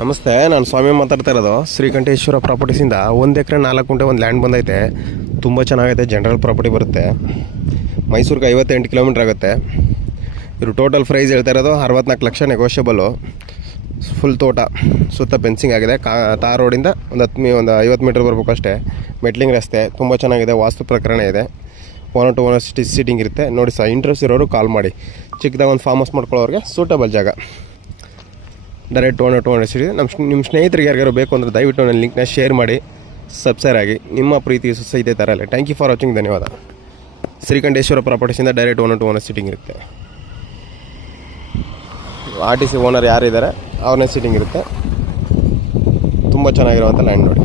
ನಮಸ್ತೆ, ನಾನು ಸ್ವಾಮಿ ಮಾತಾಡ್ತಾ ಇರೋದು ಶ್ರೀಕಂಠೇಶ್ವರ ಪ್ರಾಪರ್ಟೀಸಿಂದ. 1 ಎಕರೆ 4 ಗುಂಟೆ ಒಂದು ಲ್ಯಾಂಡ್ ಬಂದೈತೆ. ತುಂಬ ಚೆನ್ನಾಗೈತೆ. ಜನರಲ್ ಪ್ರಾಪರ್ಟಿ ಬರುತ್ತೆ. ಮೈಸೂರಿಗೆ 58 ಕಿಲೋಮೀಟ್ರ್ ಆಗುತ್ತೆ. ಇವರು ಟೋಟಲ್ ಪ್ರೈಸ್ ಹೇಳ್ತಾ ಇರೋದು 64 ಲಕ್ಷ, ನೆಗೋಷಿಯಬಲು. ಫುಲ್ ತೋಟ ಸುತ್ತ ಫೆನ್ಸಿಂಗ್ ಆಗಿದೆ. ತಾರ್ ರೋಡಿಂದ ಒಂದು 50 ಮೀಟರ್ ಬರಬೇಕು ಅಷ್ಟೇ. ಮೆಟ್ಲಿಂಗ್ ರಸ್ತೆ ತುಂಬ ಚೆನ್ನಾಗಿದೆ. ವಾಸ್ತು ಪ್ರಕರಣ ಇದೆ. 1 to 1 ಸೀಟಿಂಗ್ ಇರುತ್ತೆ. ನೋಡಿ ಸರ್, ಇಂಟ್ರೆಸ್ಟ್ ಇರೋರು ಕಾಲ್ ಮಾಡಿ. ಚಿಕ್ಕದಾಗ ಒಂದು ಫಾರ್ಮ್ ಹೌಸ್ ಮಾಡ್ಕೊಳ್ಳೋರಿಗೆ ಸೂಟಬಲ್ ಜಾಗ. ಡೈರೆಕ್ಟ್ 1 to 1 ಸೀಟ್ ಇದೆ. ನಿಮ್ಮ ಸ್ನೇಹಿತರಿಗೆ ಯಾರಿಗಾರು ಬೇಕು ಅಂದರೆ ದಯವಿಟ್ಟು ನನ್ನ ಲಿಂಕ್ನ ಶೇರ್ ಮಾಡಿ, ಸಬ್ಸ್ಕ್ರೈಬ್ ಆಗಿ. ನಿಮ್ಮ ಪ್ರೀತಿ ಇದೇ ಥರ ಅಲ್ಲ. Thank you for watching. ಧನ್ಯವಾದ. ಶ್ರೀಕಂಠೇಶ್ವರ ಪ್ರಾಪರ್ಟೀಸಿಂದ ಡೈರೆಕ್ಟ್ 1 to 1 ಸೀಟಿಂಗ್ ಇರುತ್ತೆ. RTC ಓನರ್ ಯಾರಿದ್ದಾರೆ ಅವ್ರನ್ನೇ ಸೀಟಿಂಗ್ ಇರುತ್ತೆ. ತುಂಬ ಚೆನ್ನಾಗಿರುವಂಥ ಲ್ಯಾಂಡ್ ನೋಡಿ.